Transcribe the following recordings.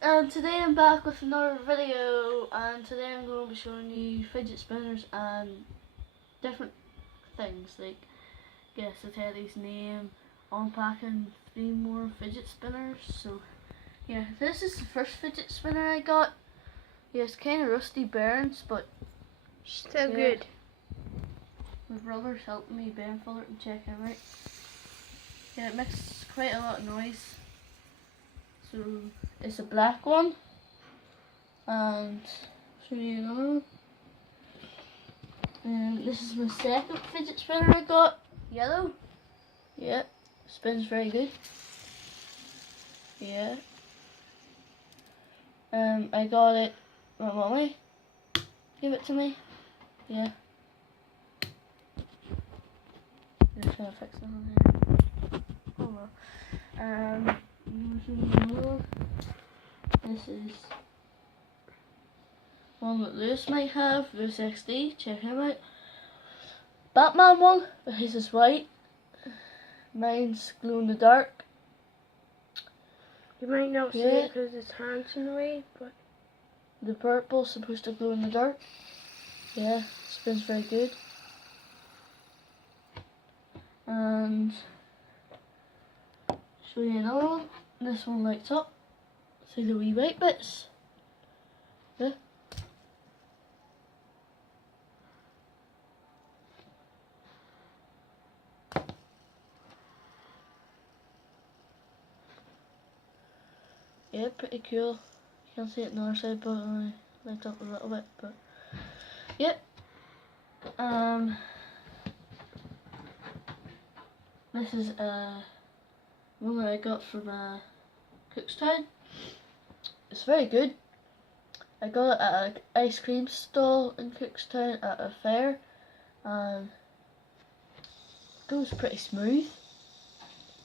and today I'm back with another video, and today I'm going to be showing you fidget spinners and different things, like guess the Teddy's name, unpacking 3 more fidget spinners. So yeah, this is the first fidget spinner I got. Yeah, it's kind of rusty bearings, but still good. My brother's helping me bend for it and check it out. Yeah, it makes quite a lot of noise. So it's a black one, and show you another one. And this is my second fidget spinner I got, yellow. Yeah, spins very good. Yeah. I got it. My mommy gave it to me. Yeah. Just trying to fix it on here. Oh well. This is one that Lewis might have, Lewis XD, check him out. Batman one, but his is white. Mine's glow in the dark. You might not see it because his hand's in the way, but the purple's supposed to glow in the dark. Yeah, spins very good. And show you another one. This one lights up. See the wee white bits? Yeah. Yeah, pretty cool. You can't see it on the other side, but I light up a little bit. But yeah. This is one that I got from Cookstown. It's very good. I got it at an ice cream stall in Cookstown at a fair, and it goes pretty smooth.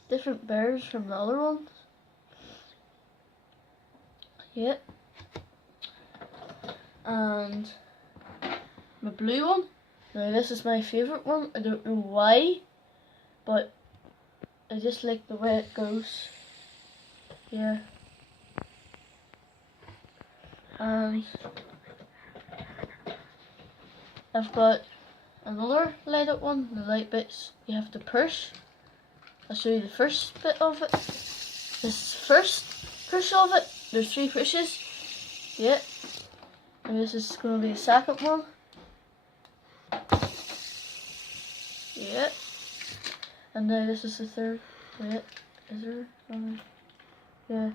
Different bears from the other ones. Yep. And my blue one. Now this is my favourite one. I don't know why, but I just like the way it goes. Yeah. And I've got another light up one. The light bits you have to push. I'll show you the first bit of it. This first push of it. There's 3 pushes. Yeah. And this is going to be the second one. Yeah. And now this is the third. Yeah. Is there something? Yeah.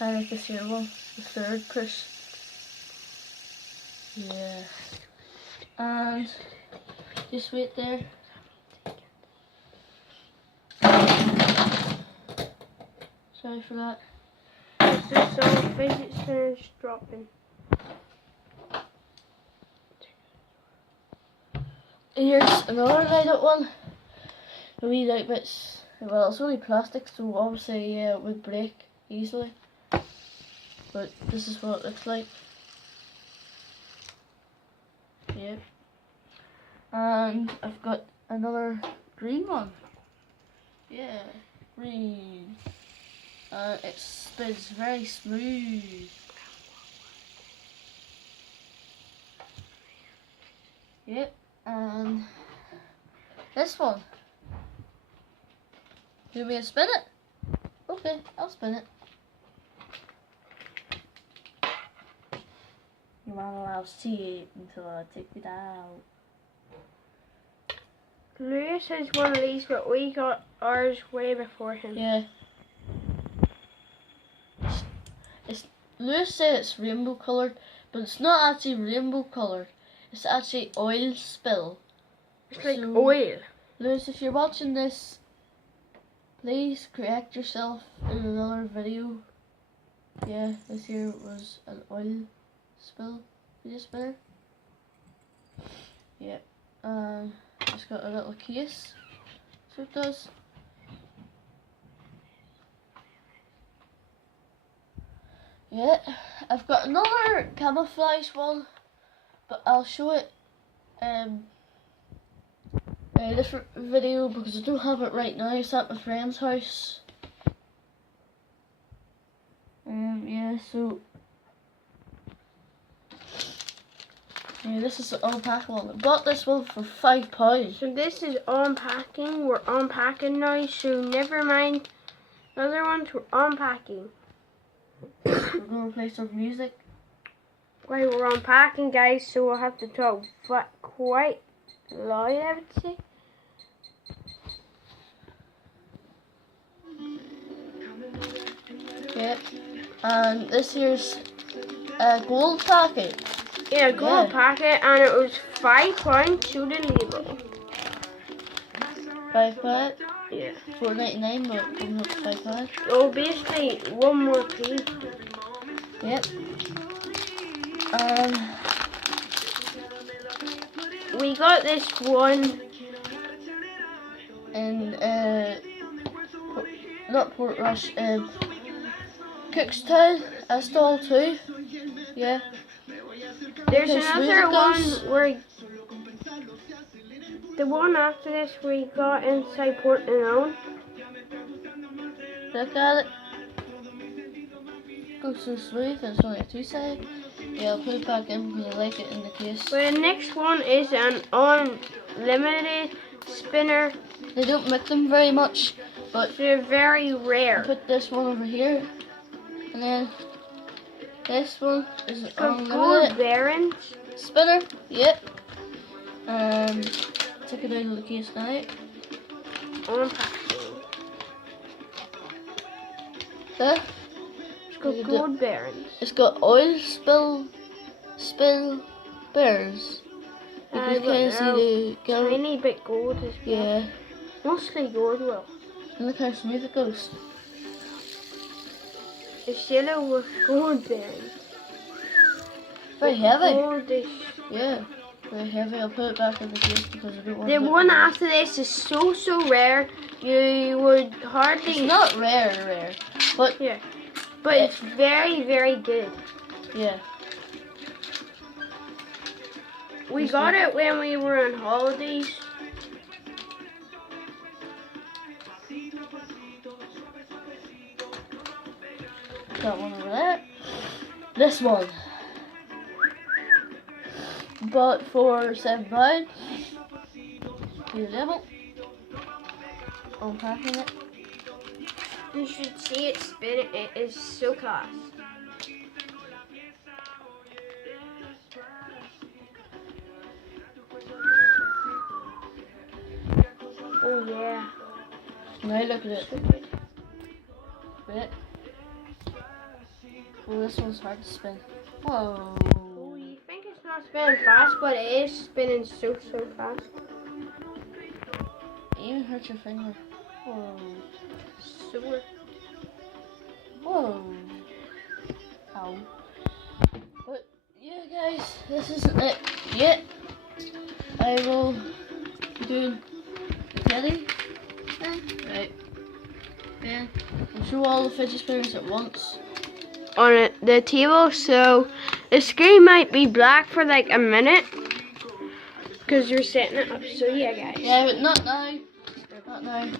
I like this here one. The third push. Yeah. And just wait there. Sorry for that. It's just all fidget spinners dropping. Here's another light up one. The wee light bits. Well, it's only plastic, so obviously it would break easily. But this is what it looks like. Yep. And I've got another green one. Yeah, green. It spins very smooth. Yep. And this one. You want me to spin it? Okay, I'll spin it. You won't allow to see it until I take it out. Lewis has one of these, but we got ours way before him. Yeah. Lewis said it's rainbow coloured, but it's not actually rainbow coloured. It's actually oil spill. It's like oil. Lewis, if you're watching this, please correct yourself in another video. Yeah, this here was an oil spill. Fidget spinner. Yeah. It's got a little case. So it does. Yeah, I've got another camouflage one, but I'll show it a different video because I don't have it right now. It's at my friend's house. Yeah, so yeah, this is the unpack one. I bought this one for £5. So this is unpacking. We're unpacking now, so never mind the other ones. We're unpacking. We're gonna play some music. Right, we're unpacking, guys, so we'll have to talk quite loud, I would say. Yep. And this here's a gold packet. Yeah, gold packet, and it was £5 to the label. £5. Yeah. £4.99, but coming up to £5. Oh, basically one more piece. Yep. We got this one in not Portrush, Cookstown, a stall too. Yeah. There's Okay, another one where the one after this we got inside Portland. Look at it. Goes so smooth and it's only a 2-side. Yeah, I'll put it back in because I like it in the case. But the next one is an unlimited spinner. They don't make them very much, but they're very rare. I'll put this one over here. And then this one is an unlimited bearings spinner. Yep. Take it out of the case now. Unpacking. There. It's got gold bearings. It's got oil spill bearings. You can kind of see the tiny bit gold as well. Yeah. Mostly gold, well. And look how smooth it goes. It's yellow with gold bearings. Very heavy. Goldish. Yeah. Very heavy. I'll put it back in the case because I don't want the one after this is so rare. You would hardly. It's not rare, but yeah, but it's very good. Yeah. We got it when we were on holidays. That one over there. This one. Bought for £7. New level. Unpacking it. You should see it spin. It is so class. Oh yeah. Now look at it. Wait. Oh, this one's hard to spin. Whoa. Oh, you think it's not spinning fast, but it is spinning so fast. It even hurts your finger. Whoa. Sore. Whoa. Ow. But yeah, guys, this isn't it yet. I will be doing the telly thing. Right. Yeah. I'll show all the fidget spinners at once. On the table, so the screen might be black for like a minute because you're setting it up. So yeah, guys. Yeah, but not now.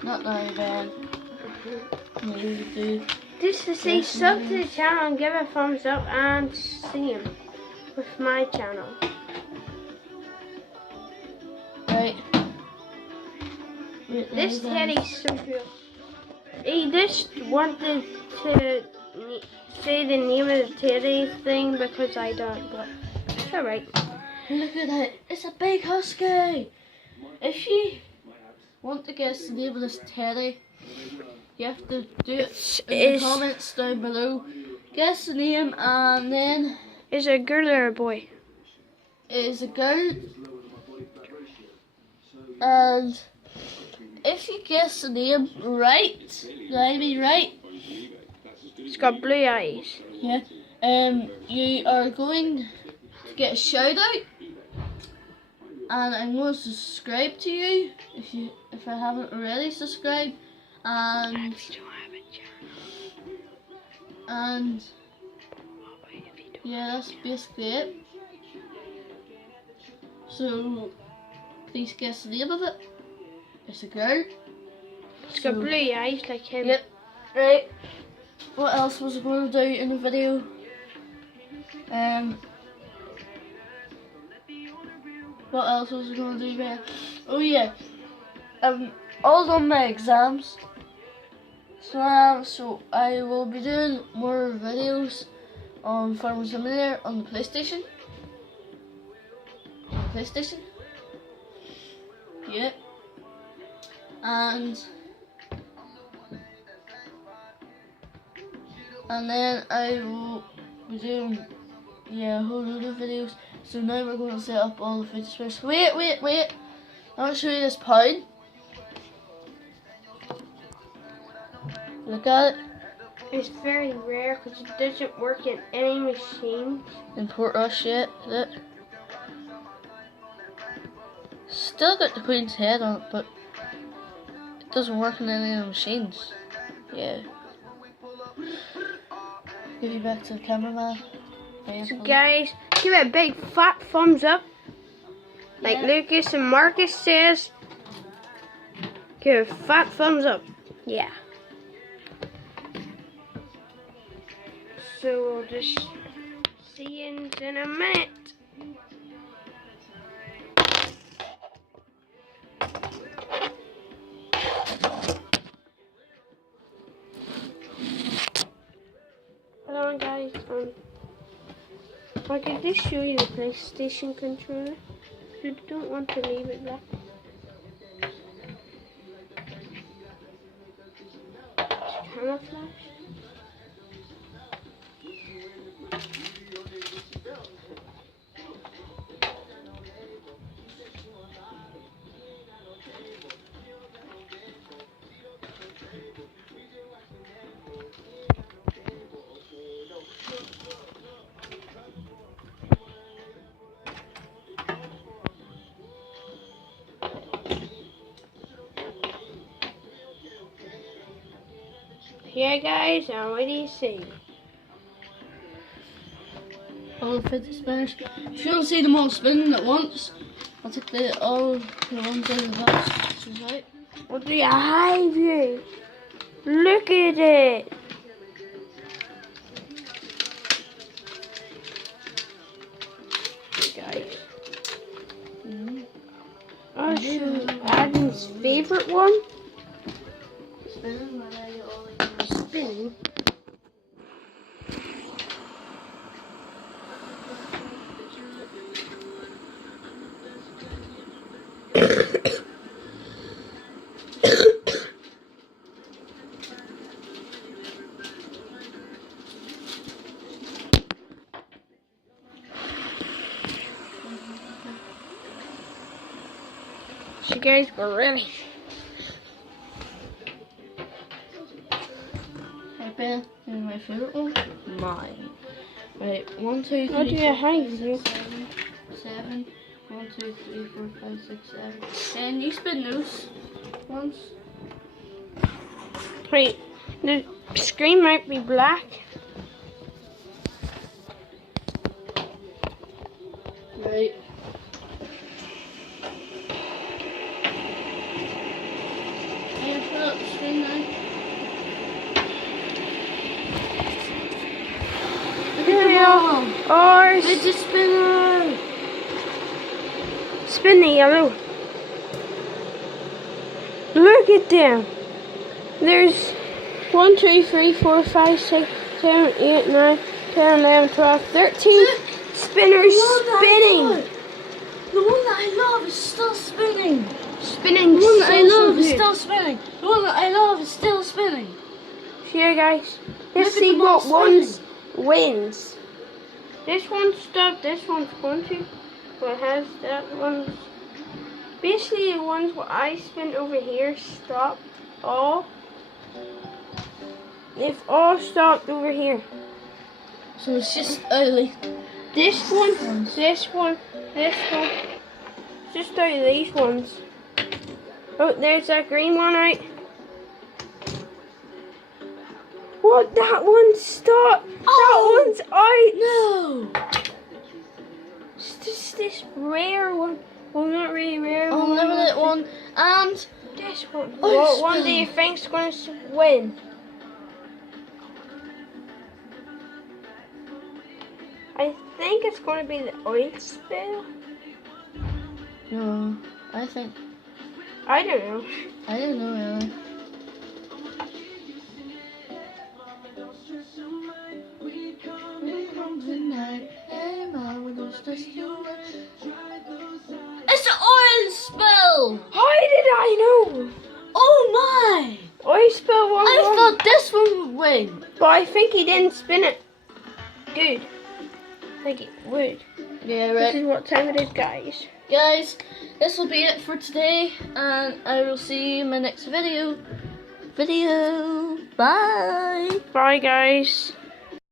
Not now, Ben. Just to say sub to the channel and give a thumbs up and see him with my channel. Right. This teddy's so cool. He just wanted to say the name of the teddy thing because I don't, but it's alright. Look at that. It's a big husky. If you want to guess the name of this teddy, you have to do it in the comments down below. Guess the name and then... Is it a girl or a boy? It is a girl. And if you guess the name right, I mean right. It's got blue eyes. Yeah. You are going to get a shout out. And I'm going to subscribe to you if I haven't already subscribed. And If you don't have a channel. And yeah, that's basically it. So please guess the name of it. It's a girl. She's got blue eyes like him. Yep. Right. What else was I going to do in the video? What else was I going to do there? Oh yeah. All done my exams. So I will be doing more videos on Farming Simulator on the PlayStation. Yeah. And then I will be doing a whole load of videos. So now we're going to set up all the fidget spinners. Wait. I want to show you this pod. Look at it. It's very rare because it doesn't work in any machine. Import rush yet? Is it? Still got the Queen's head on it, but it doesn't work in any of the machines. Yeah. Give you back to the cameraman. So guys, give it a big fat thumbs up. Like Lucas and Marcus says. Give it a fat thumbs up. Yeah. So we'll just see you in a minute. Hold on guys, I can just show you the PlayStation controller. You don't want to leave it black. Camouflage. Yeah guys, and what do you see? All the fidget spinners. If you don't see them all spinning at once, I'll take all the ones out of the box. Right. What do you have you? Look at it! Guys. I'll show you Adam's favorite one. Spinning? Spinning. So guys, we're ready. Hey Ben, this is my favorite one. Mine. Right, 1, 2, 3, What do you have? 7. 1, 2, 3, 4, 5, 6, 7. And you spin those ones. Wait, the screen might be black. Right. And put up the screen now. Here we go. Or Fidget spinner. spin the yellow. Look at them. There's 1, 2, 3, 4, 5, 6, 7, 8, 9, 10, 11, 12, 13 spinners spinning. The one that I love is still spinning. Spinning. The one that I so love is good. still spinning. The one that I love is still spinning. Here guys, let's Look at see them what all ones wins. This one stopped, this one's going to. What has that one? Basically the ones what I spin over here stopped all. They've all stopped over here. So it's just like This one, this one, this one. Just out of these ones. Oh, there's that green one right. What? That one stopped. Oh! That one's out. no. It's just this rare one. Well, not really rare. I'll one. never let one And This one. Oil What one do spill. you think's going to win? I think it's going to be the oil spill. no, I think I don't know. I don't know really. It's an oil spill! How did I know? Oh my! Oil spill one. I thought this one would win. But I think he didn't spin it good. Like it would. Yeah, This right. is what time it is, guys. Guys, this will be it for today, and I will see you in my next video. Bye! Bye, guys.